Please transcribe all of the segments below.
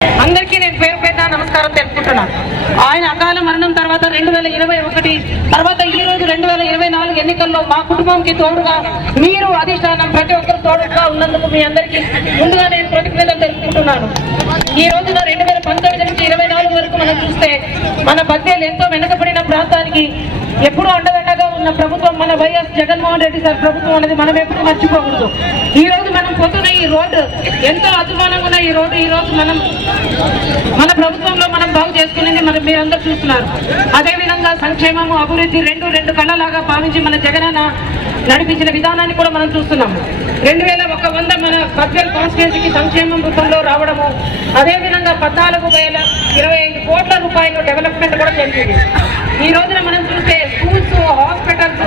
అందరికీ నేను పేరు పేరున నమస్కారం తెలుపుకుంటున్నాను ఆయన అకాల మరణం తర్వాత రెండు వేల ఇరవై ఒకటి తర్వాత ఈ రోజు రెండు వేల ఇరవై నాలుగు ఎన్నికల్లో మా కుటుంబంకి తోడుగా మీరు అధిష్టానం ప్రతి ఒక్కరు తోడుగా ఉన్నందుకు మీ అందరికీ ముందుగా నేను ప్రతిజ్ఞలు తెలుపుకుంటున్నాను. ఈ రోజున రెండు వేల పంతొమ్మిది నుంచి ఇరవై నాలుగు వరకు మనం చూస్తే మన పద్యాలు ఎంతో వెనకబడిన ప్రాంతానికి ఎప్పుడూ అండదండగా ఉన్న ప్రభుత్వం మన వైఎస్ జగన్మోహన్ రెడ్డి సార్ ప్రభుత్వం అనేది మనం ఎప్పుడు మర్చిపోకూడదు. ఈ రోజు మనం పోతున్న ఈ రోడ్డు ఎంతో అధ్వానంగా ఉన్న ఈ రోడ్డు ఈ రోజు మనం మన ప్రభుత్వంలో మనం బాగు చేసుకునేది మనం మీరందరూ చూస్తున్నారు. అదే విధంగా సంక్షేమము అభివృద్ధి రెండు రెండు కళ్ళలాగా భావించి మన జగనన్న నడిపించిన విధానాన్ని కూడా మనం చూస్తున్నాము. రెండు వేల ఒక వంద మన బద్వేల్ కాన్స్టిట్యున్సీకి సంక్షేమం రూపంలో రావడము అదేవిధంగా పద్నాలుగు వేల ఇరవై ఐదు కోట్ల రూపాయలు డెవలప్మెంట్ కూడా జరిగింది. ఈ రోజున మనం చూస్తే స్కూల్స్ హాస్పిటల్స్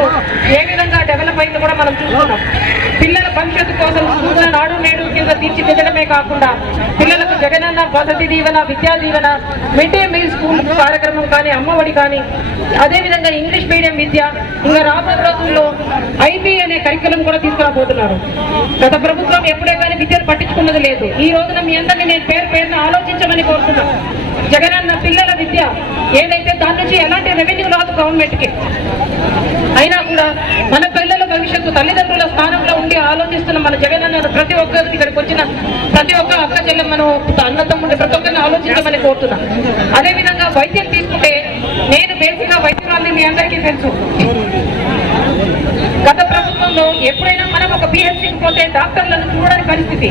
ఏ విధంగా డెవలప్ అయింది కూడా మనం చూస్తున్నాం. పిల్లల భవిష్యత్తు కోసం స్కూల్ నాడు నేడు కింద తీర్చిదిద్దడమే కాకుండా పిల్లలకు Jagananna Vasathi Deevena Vidya Deevena mid day meal school కార్యక్రమం కానీ అమ్మఒడి కానీ అదేవిధంగా ఇంగ్లీష్ మీడియం విద్య ఇంకా రాబోయే రోజుల్లో ఐబీ అనే కరికులం కూడా తీసుకురాబోతున్నారు. గత ప్రభుత్వం ఎప్పుడే కానీ విద్యను పట్టించుకున్నది లేదు. ఈ రోజున మీ అందరినీ నేను పేరు పేరున ఆలోచించమని కోరుతున్నాను జగనన్న పిల్లల విద్య ఏదైతే దాని నుంచి ఎలాంటి రెవెన్యూ రాదు గవర్నమెంట్కి. అయినా కూడా మన పిల్లల భవిష్యత్తు తల్లిదండ్రుల స్థానంలో ఉండి ఆలోచిస్తున్న మన జగన్ అన్న ప్రతి ఒక్కరికి ఇక్కడికి వచ్చిన ప్రతి ఒక్క అక్క చెల్లెమ్మను అన్నతమ్ముడు ప్రతి ఒక్కరిని ఆలోచించమని కోరుతున్నా. అదే విధంగా వైద్యం తీసుకుంటే నేను బేసిక్గా వైద్యురాలని మీ అందరికీ తెలుసు. గత ప్రభుత్వంలో ఎప్పుడైనా మనం ఒక పిహెచ్సికి పోతే డాక్టర్లను చూడని పరిస్థితి.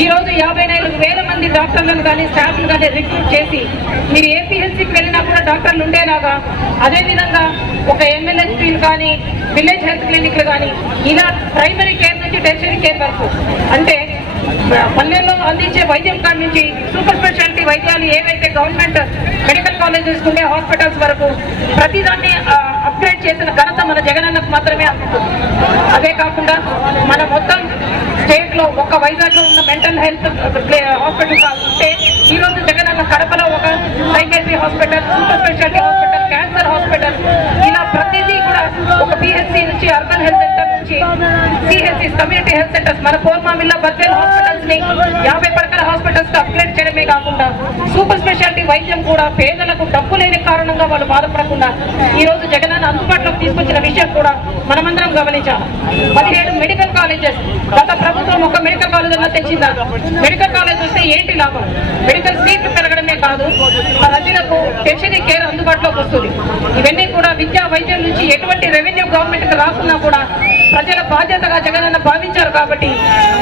ఈ రోజు యాభై నాలుగు వేల మంది డాక్టర్లను కానీ స్టాఫ్ను కానీ రిక్రూట్ చేసి మీరు ఏ పిహెచ్సికి వెళ్ళినా కూడా డాక్టర్లు ఉండేలాగా అదేవిధంగా ఒక ఎంఎల్ఎస్పీలు కానీ విలేజ్ హెల్త్ క్లినిక్లు కానీ ఇలా ప్రైమరీ కేర్ నుంచి టెరిషరీ కేర్ వరకు. అంటే పల్లెల్లో అందించే వైద్యం కాడి నుంచి సూపర్ స్పెషాలిటీ వైద్యాలు ఏవైతే గవర్నమెంట్ మెడికల్ కాలేజెస్ ఉండే హాస్పిటల్స్ వరకు ప్రతిదాన్ని అప్గ్రేడ్ చేసిన ఘనత మన జగనన్నకు మాత్రమే అందుతుంది. అదే కాకుండా మన మొత్తం స్టేట్లో ఒక వైజాగ్లో ఉన్న మెంటల్ హెల్త్ హాస్పిటల్ ఉంటే ఈ రోజు జగనన్న కడపలో ఒక psychiatry hospital super speciality hospital cancer hospital ఒక పిహెచ్సి నుంచి అర్బన్ హెల్త్ సెంటర్ నుంచి సిహెచ్సి కమ్యూనిటీ హెల్త్ సెంటర్స్ మన కోర్మామిల్లా బద్వేల్ హాస్పిటల్స్ని యాభై పడకల హాస్పిటల్స్కి అప్గ్రేడ్ చేయడమే కాకుండా సూపర్ స్పెషాలిటీ వైద్యం కూడా పేదలకు డబ్బు లేని కారణంగా వాళ్ళు బాధపడకుండా ఈ రోజు జగనన్న అందుబాటులోకి తీసుకొచ్చిన విషయం కూడా మనమందరం గమనించాలి. పదిహేడు మెడికల్ కాలేజెస్ గత ప్రభుత్వం ఒక మెడికల్ కాలేజ్ అన్న తెచ్చిందా? మెడికల్ కాలేజ్ వస్తే ఏంటి లాభం? మెడికల్ సీట్లు కాదు. ప్రజలకు టెన్షన్ కేర్ అందుబాటులోకి వస్తుంది. ఇవన్నీ కూడా విద్యా వైద్యం నుంచి ఎటువంటి రెవెన్యూ గవర్నమెంట్కి రాకున్నా కూడా ప్రజల బాధ్యతగా జగనన్న భావించారు కాబట్టి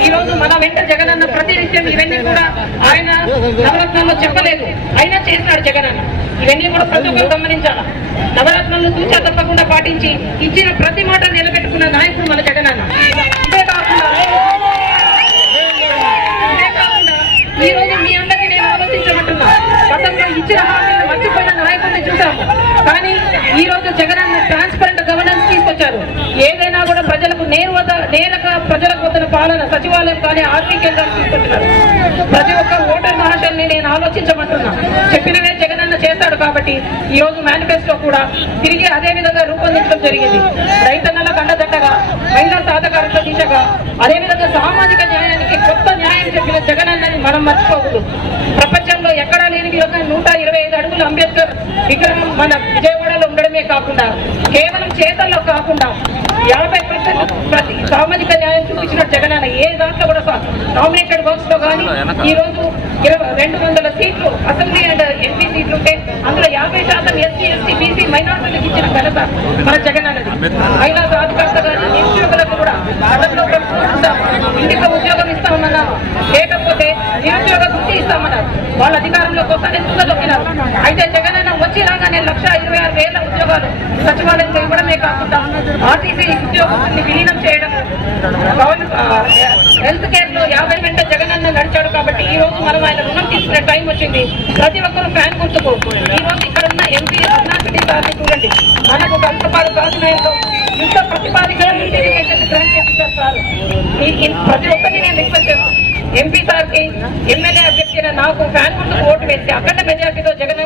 ఈ రోజు మన వెంట జగనన్న ప్రతినిత్యం ఇవన్నీ కూడా ఆయన నవరత్నంలో చెప్పలేదు. అయినా చేసినాడు జగనన్న. ఇవన్నీ కూడా ప్రతి ఒక్కరు గమనించాలి? నవరత్నంలో తూచా తప్పకుండా పాటించి ఇచ్చిన ప్రతి మాట నిలబెట్టుకున్న నాయకుడు మన జగనన్న ఇదే కాకుండా ఇదే కాకుండా ఈ రోజు మీ అందరికీ నేను ఆలోచించమంటున్నా గతంలో ఇచ్చిన హామీలు మర్చిపోయిన నాయకుడిని చూసాము కానీ ఈ రోజు జగనన్న ట్రాన్స్పరెంట్ గవర్నెన్స్ తీసుకొచ్చారు ఏదైనా నేను వద్ద నేరుగా ప్రజలకు వద్ద పాలన సచివాలయం కానీ ఆర్థిక కేంద్రాలు తీసుకుంటున్నారు ప్రతి ఒక్క ఓటర్ మహాశల్ని నేను ఆలోచించమంటున్నా. చెప్పినవే జగనన్న చేస్తాడు కాబట్టి ఈ రోజు మేనిఫెస్టో కూడా తిరిగి అదే విధంగా రూపొందించడం జరిగింది. రైతన్నల కండదండగా మహిళా సాధకారత దిశగా అదే విధంగా సామాజిక న్యాయానికి కొత్త న్యాయం చెప్పిన జగనన్నని మనం మర్చిపోకూడదు. ప్రపంచంలో ఎక్కడా లేని విధంగా నూట ఇరవై ఐదు అడుగులు అంబేద్కర్ విగ్రహం మన విజయవాడలో ఉండడమే కాకుండా కేవలం చేతల్లో కాకుండా యాభై పర్సెంట్ ప్రతి సామాజిక న్యాయం చూపించిన జగనన్న ఏ దాంట్లో కూడా నామినేటెడ్ వర్క్స్లో కానీ ఈ రోజు రెండు వందల సీట్లు అసెంబ్లీ అండ్ ఎంపీ సీట్లు ఉంటే అందులో యాభై శాతం ఎస్సీ ఎస్సీ బీసీ మైనార్టీలకు ఇచ్చిన ఘనత మన మహిళా సాధికారత కానీ నిరుద్యోగులకు కూడా గతంలో. ఇంటికి ఉద్యోగం ఇస్తామన్నారు లేకపోతే నిరుద్యోగ వృత్తి ఇస్తామన్నారు వాళ్ళ అధికారంలోకి వస్తానే తుంగదొక్కినారు అయితే జగనన్న వచ్చి నేను లక్ష ఇరవై ఆరు వేల ఉద్యోగాలు సచివాలయంలో ఇవ్వడమే కాకుండా ఆర్టీసీ ఉద్యోగస్తుల్ని విలీనం చేయడం హెల్త్ కేర్లో యాభై గంట జగనన్న నడిచాడు కాబట్టి ఈ రోజు మనం ఆయన రుణం తీసుకునే టైం వచ్చింది. ప్రతి ఒక్కరూ ఫ్యాన్ గుర్తుకు. ఈ రోజు ఇక్కడ ఉన్న ఎంపీ అరుణాచలి గారిని చూడండి. మనకు కల్పపాడు కాకినాడలో ఇంత ప్రతిపాదికగా ప్రతి ఒక్కరిని నేను రిక్వెస్ట్ చేస్తాను. ఎంపీ సార్కి ఎమ్మెల్యే అభ్యర్థి నాకు ఫ్యాన్ గుర్తుకు ఓటు వేసి అఖండ మెజార్టీతో జగన్